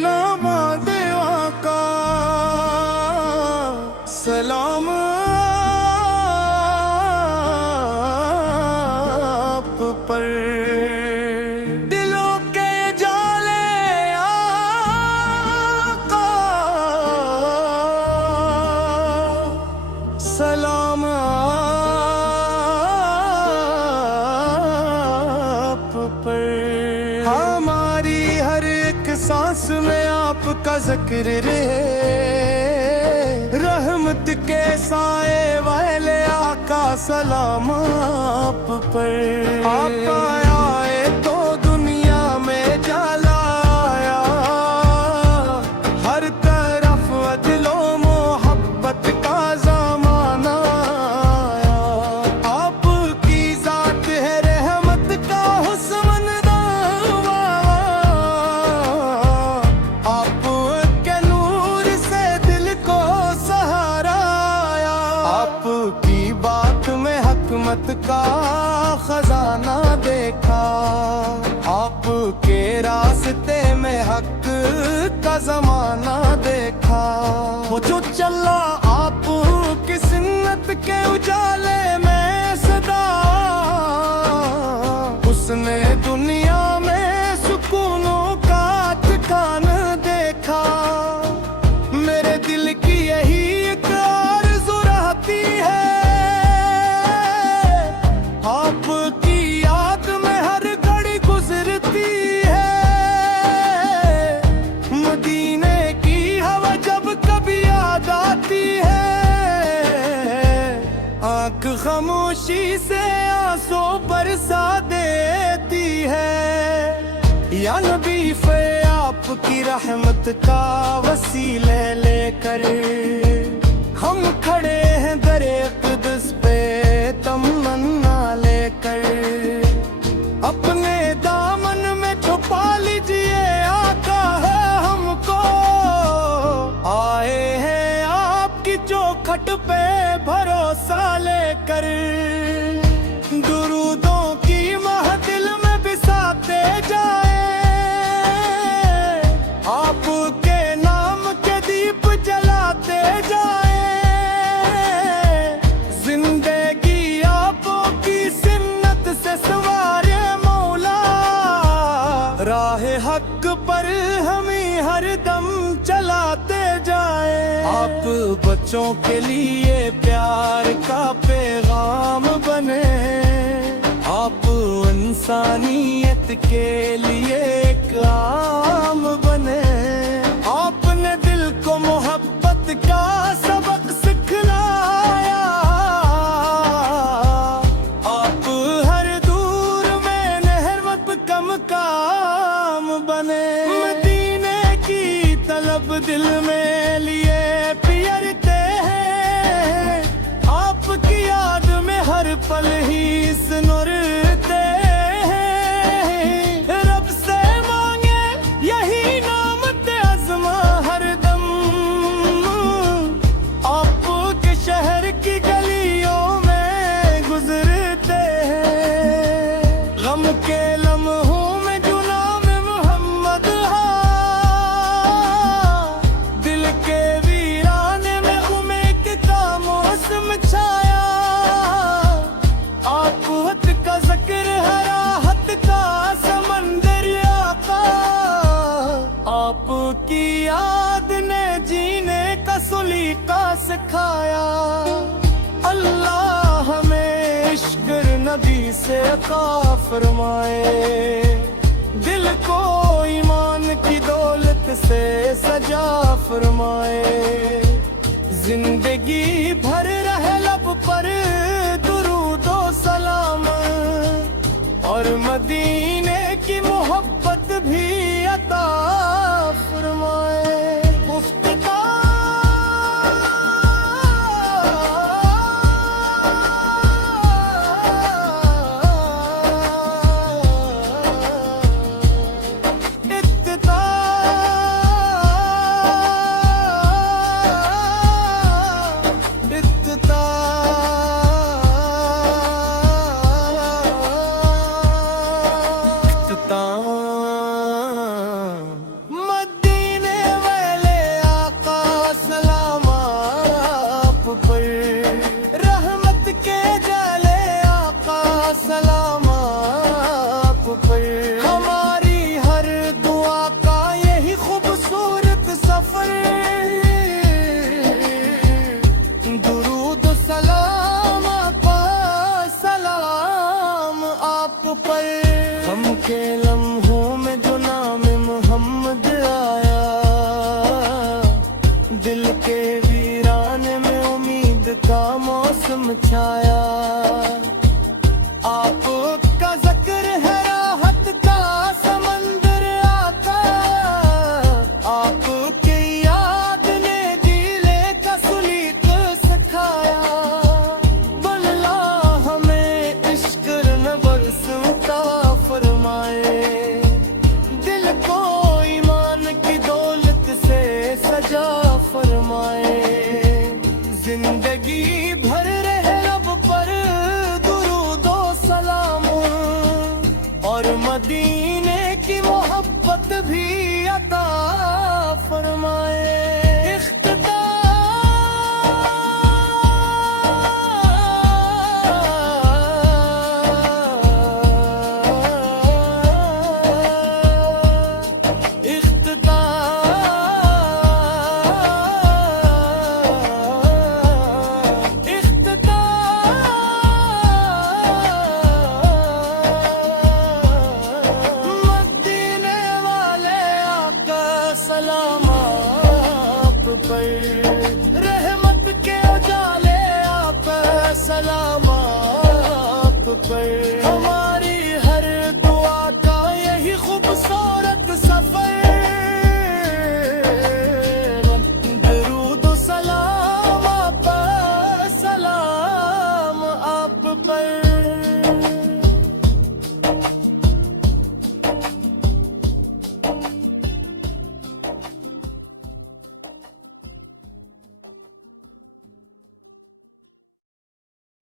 लामा देवा का सलाम आप पर। दिलों के जाले आका सलाम आप पर। हमारी हर एक सांस में आपका जिक्र रहे, रहमत के साए वाले आका सलाम आप पर। आप आए तो दुनिया में जाला आया, हर तरफ अदलो मोहब्बत का ज़माना आया। आपकी जात है रहमत का हुस्न दावा, आप के नूर से दिल को सहारा आया। आपकी बात में हकमत का खजाना देखा, आपके रास्ते में हक का जमाना देखा। वो जो चला आप की सुन्नत के उजाले में सदा, उसने दुनिया में सुकूनों का ठिकान देखा। मेरे दिल की यही एक आरज़ू रहती है, आपकी याद में हर घड़ी गुजरती है। मदीने की हवा जब कभी याद आती है, आंख खामोशी से आंसू बरसा देती है। या नबी फे आपकी रहमत का वसीले लेकर हम खड़े हैं दरे क़ुद्स पे तमन्ना लेकर। अपने दामन में छुपा लीजिए आका है हमको, आए हैं आपकी चौखट पे भरोसा लेकर। दुरूदों की महफिल में बिसाते जाए, आपके नाम के दीप जलाते जाए। जिंदगी आपकी सुन्नत से सवारे मौला, राह हक पर हमें हर दम चलाते जाए। आप बच्चों के लिए प्यार का पैगाम बने, आप इंसानियत के लिए एक आम बने। आपने दिल को मोहब्बत का सबक सिखलाया, आप हर दूर में रहमत का मकाम बने। मदीने की तलब दिल में लिए पियरते हैं, आपकी याद में हर पल ही सुनरते हैं। रब से मांगे यही नाम ते अज़मा हरदम, आपके शहर की गलियों में गुजरते हैं। गम के लम्हों में जो नाम मोहम्मद हा, दिल के वीराने में उम्मीद का मौसम छाया। आप हद का ज़िक्र है राहत का समंदर आका, आपकी याद ने जीने का सलीका सिखाया। अल्लाह हमें इश्क़ नबी से अता फरमाए, दिल को ईमान की दौलत से सजा फरमाए। जिंदगी भर रहे लब पर दुरूदो सलाम, और मदीने की मोहब्बत भी अता फरमाए। छाया। आपका जिक्र है राहत का समंदर आका, आपकी याद ने दिले का सुलीक सिखाया। बल्ला हमें इश्क न बरसता फरमाए, दिल को ईमान की दौलत से सजा फरमाए। जिंदगी भर रहे लब पर दुरूदो सलाम, और मदीने की मोहब्बत भी अता फरमाए। सलाम आप पर, रहमत के उजाले आप, सलाम आप पर।